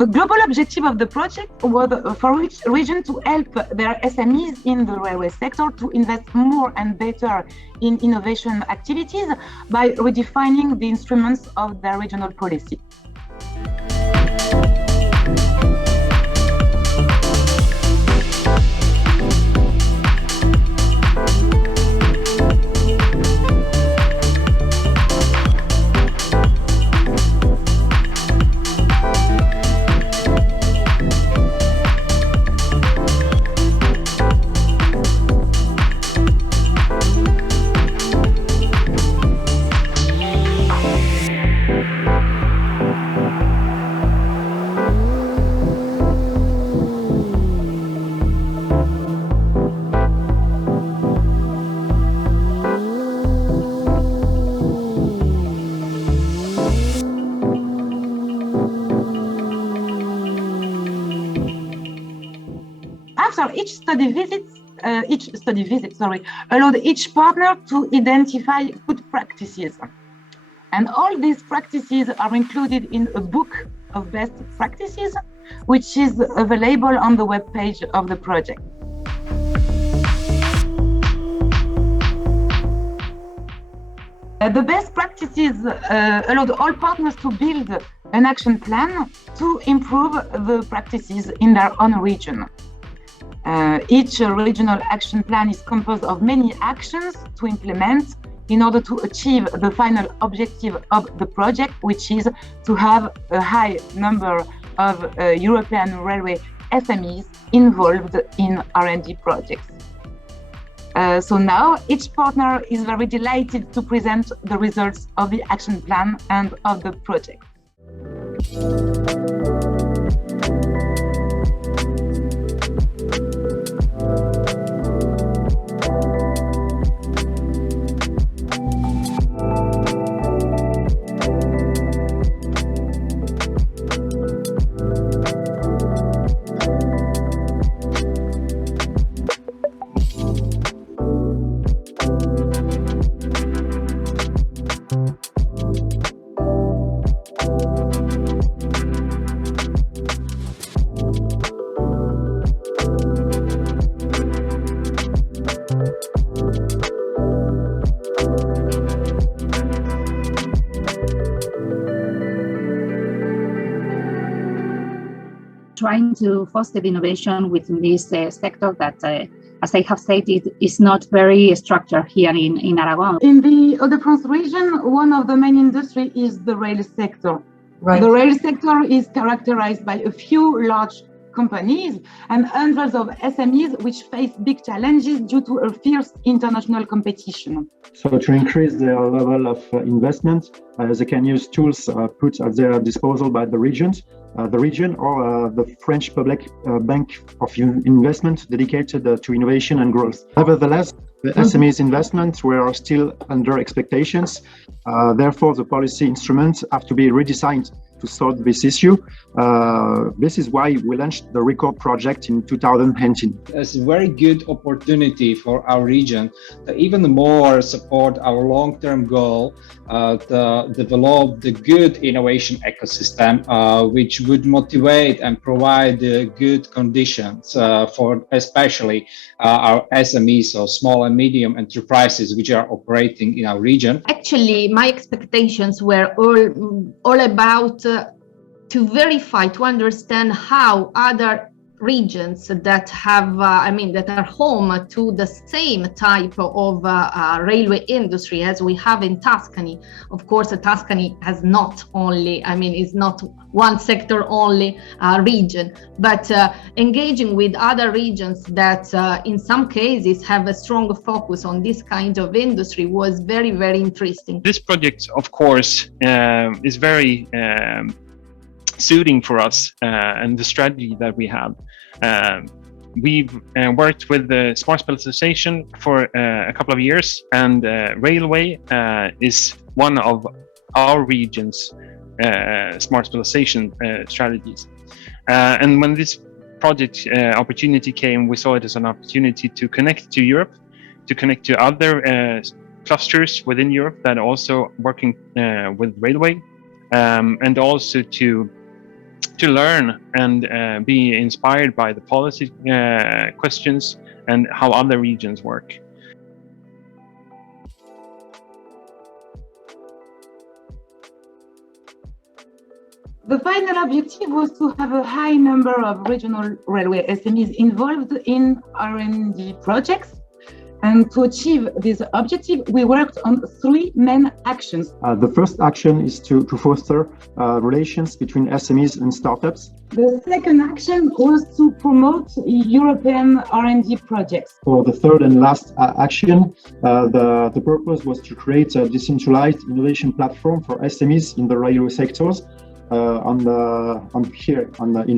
The global objective of the project was for each region to help their SMEs in the railway sector to invest more and better in innovation activities by redefining the instruments of their regional policy. Each study visit allowed each partner to identify good practices. And all these practices are included in a book of best practices, which is available on the webpage of the project. The best practices allowed all partners to build an action plan to improve the practices in their own region. Each regional action plan is composed of many actions to implement in order to achieve the final objective of the project, which is to have a high number of European railway SMEs involved in R&D projects. So now each partner is very delighted to present the results of the action plan and of the project. Trying to foster innovation within this sector that, as I have said, it is not very structured here in Aragon. In the Hauts-de-France region, one of the main industry is the rail sector. Right. The rail sector is characterized by a few large companies and hundreds of SMEs which face big challenges due to a fierce international competition. So to increase their level of investment, they can use tools put at their disposal by the region or the French Public Bank of Investment dedicated to innovation and growth. Nevertheless, the SMEs investments were still under expectations. Therefore, the policy instruments have to be redesigned to solve this issue. This is why we launched the RECORD project in 2018. It's a very good opportunity for our region to even more support our long-term goal to develop the good innovation ecosystem, which would motivate and provide good conditions for especially our SMEs, or small and medium enterprises, which are operating in our region. Actually, my expectations were all about to verify, to understand how other regions that have, that are home to the same type of railway industry as we have in Tuscany. Of course, Tuscany has not only, is not one sector only region, but engaging with other regions that in some cases have a strong focus on this kind of industry was very, very interesting. This project, of course, is very suiting for us and the strategy that we have. We've worked with the smart specialization for a couple of years, and railway is one of our region's smart specialization strategies. And when this project opportunity came, we saw it as an opportunity to connect to Europe, to connect to other clusters within Europe that are also working with railway, and also to to learn and be inspired by the policy questions and how other regions work. The final objective was to have a high number of regional railway SMEs involved in R&D projects. And to achieve this objective, we worked on three main actions. The first action is to foster relations between SMEs and startups. The second action was to promote European R&D projects. For the third and last action, the purpose was to create a decentralized innovation platform for SMEs in the railway sectors in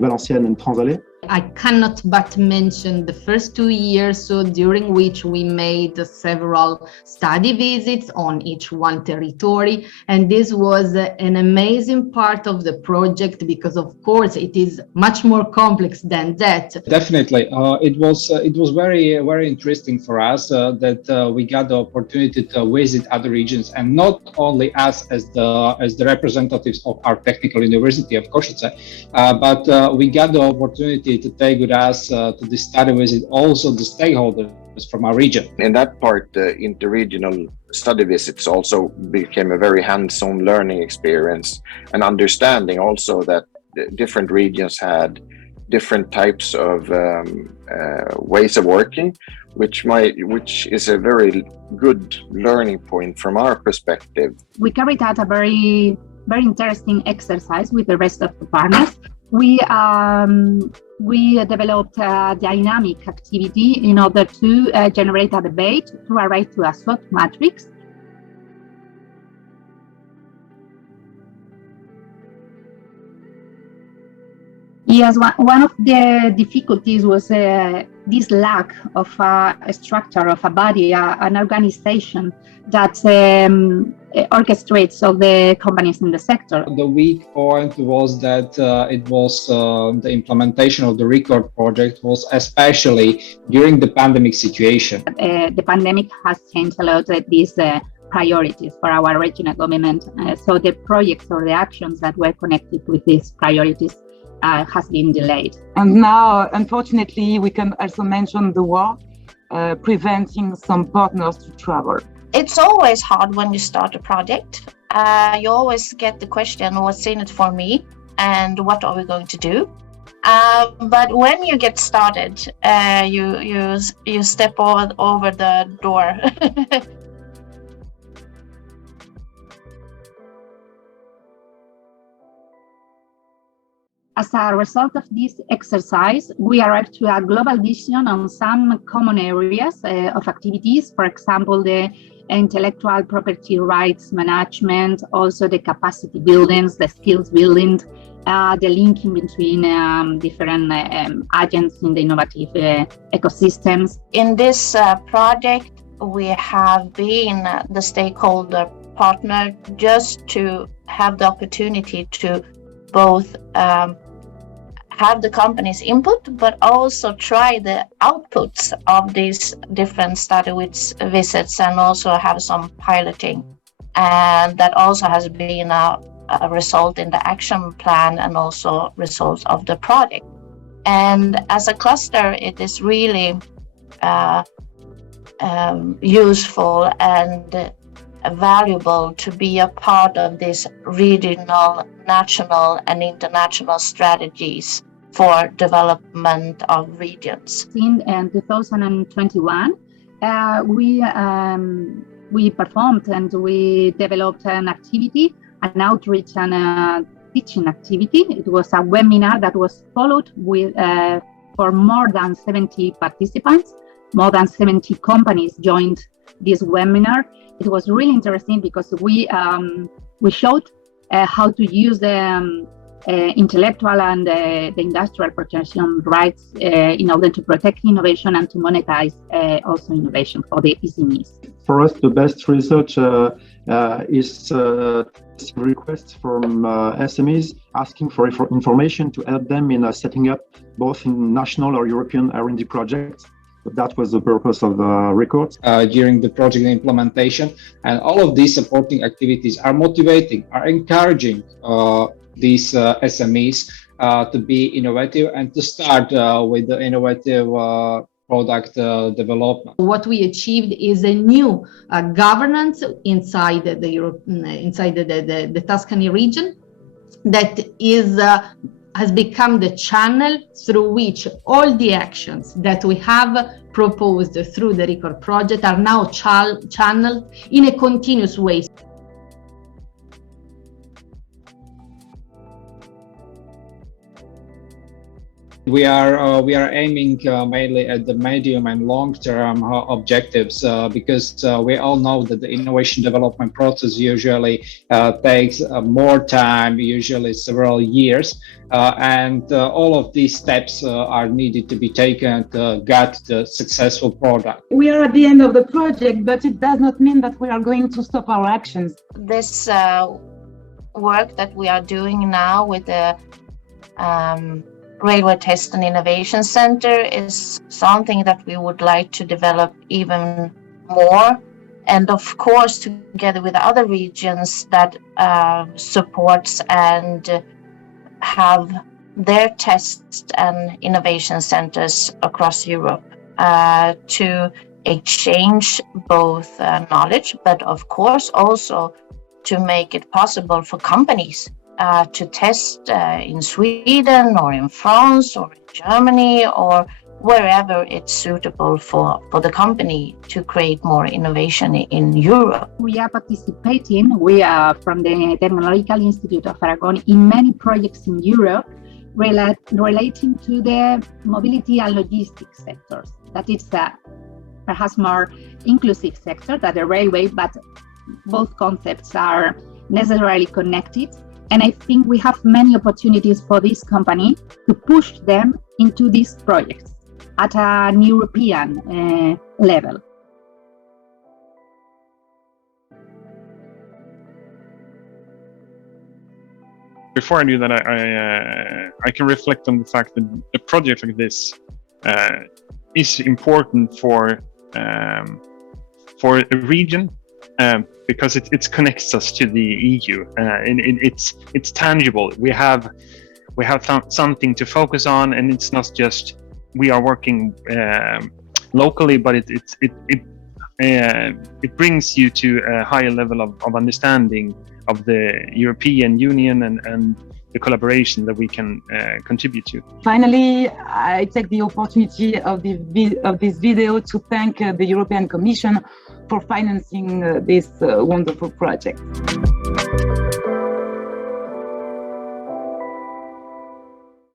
Valenciennes and Transalais. I cannot but mention the first 2 years, so during which we made several study visits on each one territory, and this was an amazing part of the project because, of course, it is much more complex than that. Definitely, it was very interesting for us that we got the opportunity to visit other regions, and not only us as the representatives of our technical university of Košice, but we got the opportunity to take with us to the study visit also the stakeholders from our region. In that part, the interregional study visits also became a very hands-on learning experience and understanding also that different regions had different types of ways of working, which is a very good learning point from our perspective. We carried out a very interesting exercise with the rest of the partners. We developed a dynamic activity in order to generate a debate to arrive to a SWOT matrix. Yes, one of the difficulties was this lack of a structure, of a body, an organization that orchestrates all the companies in the sector. The weak point was that it was the implementation of the Record project was especially during the pandemic situation. The pandemic has changed a lot these priorities for our regional government. So the projects or the actions that were connected with these priorities has been delayed. And now, unfortunately, we can also mention the war, preventing some partners to travel. It's always hard when you start a project. You always get the question, what's in it for me and what are we going to do? But when you get started, you step over the door. As a result of this exercise, we arrived to a global vision on some common areas of activities, for example, the intellectual property rights management, also the capacity buildings, the skills building, the linking between different agents in the innovative ecosystems. In this project, we have been the stakeholder partner just to have the opportunity to both have the company's input, but also try the outputs of these different study visits and also have some piloting. And that also has been a result in the action plan and also results of the project. And as a cluster, it is really useful and valuable to be a part of these regional, national and international strategies for development of regions. In 2021, we performed and we developed an activity, an outreach and a teaching activity. It was a webinar that was followed with for more than 70 participants. More than 70 companies joined this webinar. It was really interesting because we showed how to use the intellectual and the industrial protection rights in order to protect innovation and to monetize also innovation for the SMEs. For us, the best research is requests from SMEs asking for information to help them in setting up both in national or European R&D projects. But that was the purpose of the record. During the project implementation, and all of these supporting activities are motivating, are encouraging these SMEs to be innovative and to start with the innovative product development. What we achieved is a new governance inside the Europe, inside the Tuscany region, that is has become the channel through which all the actions that we have proposed through the ReCord project are now channeled in a continuous way. We are aiming mainly at the medium and long-term objectives because we all know that the innovation development process usually takes more time, usually several years, and all of these steps are needed to be taken to get the successful product. We are at the end of the project, but it does not mean that we are going to stop our actions. This work that we are doing now with the Railway Test and Innovation Center is something that we would like to develop even more, and of course together with other regions that supports and have their test and innovation centers across Europe to exchange both knowledge, but of course also to make it possible for companies to test in Sweden or in France or in Germany or wherever it's suitable for the company to create more innovation in Europe. We are participating, we are from the Tecnológico Institute of Aragon, in many projects in Europe relating to the mobility and logistics sectors. That is perhaps more inclusive sector than the railway, but both concepts are necessarily connected. And I think we have many opportunities for this company to push them into these projects at an European level. Before I do that, I can reflect on the fact that a project like this is important for a region. Because it connects us to the EU, and it's tangible. We have something to focus on, and it's not just we are working locally, but it brings you to a higher level of understanding of the European Union and the collaboration that we can contribute to. Finally, I take the opportunity of this video to thank the European Commission for financing this wonderful project.